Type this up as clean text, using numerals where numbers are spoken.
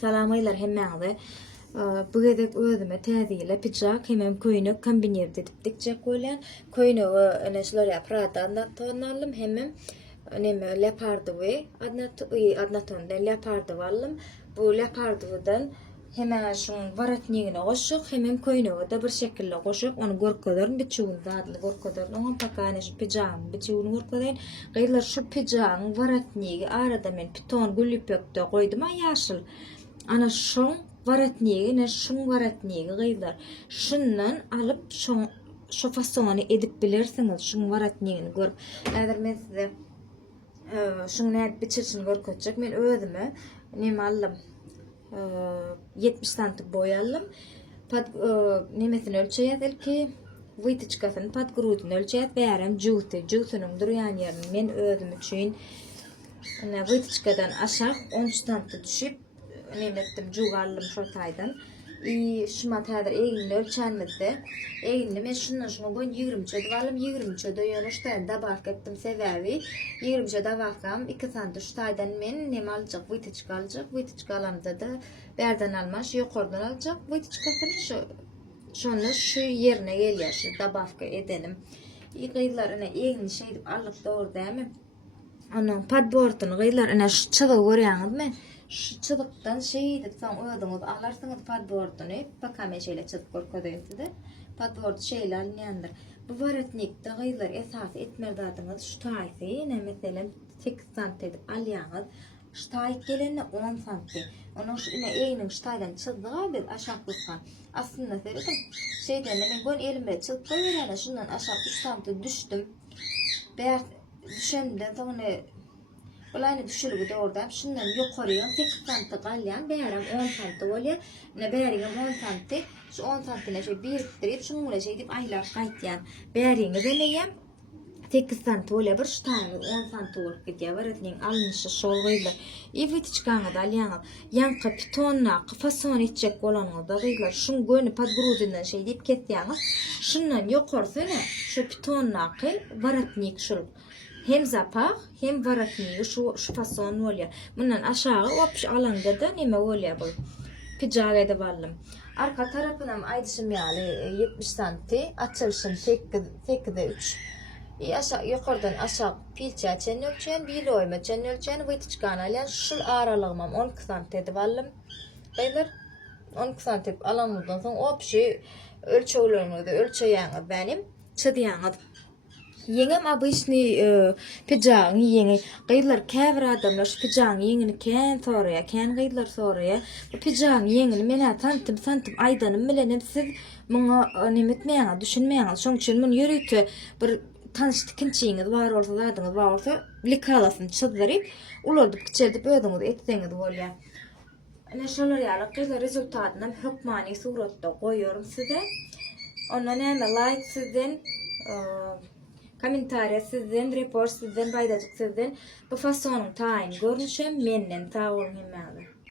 Salamaylar hemmäňe. Bu gedek özüme täzile pijak hemem köýnü kombinir edip dikjek bolan. Köýnü ene şular ýapradan da tonalım hemem neme leopardı we adnatondan leopardı wallym. Bu leopardydan hemen şun varatnigine goşuk hemem köýnüge da bir şekilde goşup onu gorkodaryn biçiwini dadly gorkodaryn oňa pakany şu pijam biçiwini gorkodayn. Gaýlar şu pijam varatnigi arada men piton gülüpekde goýdum ýaşyl. Ana şoň varatnigi şun varatnigi gaýlar. Şundan alyp şu fasony edip bilersiňiz şun varatnigini görüp. Näder men size şunu näde biçirişini görkezjek. Men özüme neme aldım. 70 santim boy aldım. Nemesini ölçeýät ilki wytyczkasyny pat grudyny ölçeýät bärem juutynyň durýan ýerini men özüm üçin wytyczkadan aşağı 10 santim düşüp nemetdim jugalym şol taýdan. Şuma täzir eginli ölçänmizde. Eginli men şunu goýun 20 çödüp alym 20 çöde ýöneşden dabak etdim sebäbi 20 çöde dabakam 2 santim şu taýdan men neme aljak wytyczka aljak wytyczka alamda da bärden almaş ýokardan aljak wytyczkasyny şonu şu ýerine gelýär şu dabaka edelim. Gaýlar ene egin şey dip alyp dogurdamy. Ana padbordyny gaýlar ene şu çygy görýäňizmi? Şu çydykdan şey dip soň öýdüňiz alarsyňyz padbordyny pakame şeýle çydyp gorkodaýsy-da. Padbord şeýle alınýandyr. Bu varatnikde gaýlar esas etmerdadyňyz şu taýsy, meselem 8 santim edip alýaňyz. Şu taýy gelende 10 santim. Onu şu eýiniň şu taýdan çydyga biz aşaklykka. Aslında seredin şeyden men gon elimde çydyp goýarana şundan aşağı 3 santim düşdüm. Bärt düşende soňra Olayny düşürüp dogurdam. Şundan ýokaryga 8 santim galýan, bärem 10 santim bolýar. Ne bäriňem 10 santim. Şu 10 santimle şeýle birikdirip şunu bilen şey dip aýlap gaýtýan. Bäriňiz eleýem 8 santim bolýar. Bir şu taýy 10 santim bolup gidýär. Varatnyň alnyşy şol gaýlar. Wytyczkaňy da alýaňyz. Ýanky pitonna fasony etjek bolanyňyzda gaýlar. Şunu göni padgrudyndan şey dip ketýäňiz. Şundan ýokarsyna şu pitonnaqy varatnik şol. Hem zapak hem varatnigi şu fason bolýar. Mundan aşağı opş alanda da neme bolýar bu. Pijak edip aldım. Arka tarapynam aýdyşym ýaly 70 santim, açylşym 8'de 3. Aşağı ýokardan aşağı pilçä çen ölçen, biloýma çen ölçen, wytyczkany alýan şu aralygymam 12 santim edip aldım. Gaýlar 12 santim alanyndan soň opşy ölçeglerini ölçeýäňiz benim çydýaňyz. Yeňem abyşny pijagyň yeňi gaýlar käbir adamlar şu pijagyň yeňini kän soraýar, kän gaýlar soraýar. Bu pijagyň yeňini mena santim aýdanym bilen siz muňa nimetmeýäňiz, düşünmeýäňiz. Şoň üçin muny ýöretip bir tanışdykinçiňiz bar bolsa, zadyňyz bar bolsa, likalasyny çydyryp, ulardy kiçerdip öýdüňiz etseňiz bolýar. Ana şolar ýaly gaýlar rezultatyny hökmany suratda goýuyorum size. Ondan näme like sizden komentariya sizden, report sizden, baýdalyk sizden. Bu fasonyň taýyny görnüşem menden sag bolun hemmäge.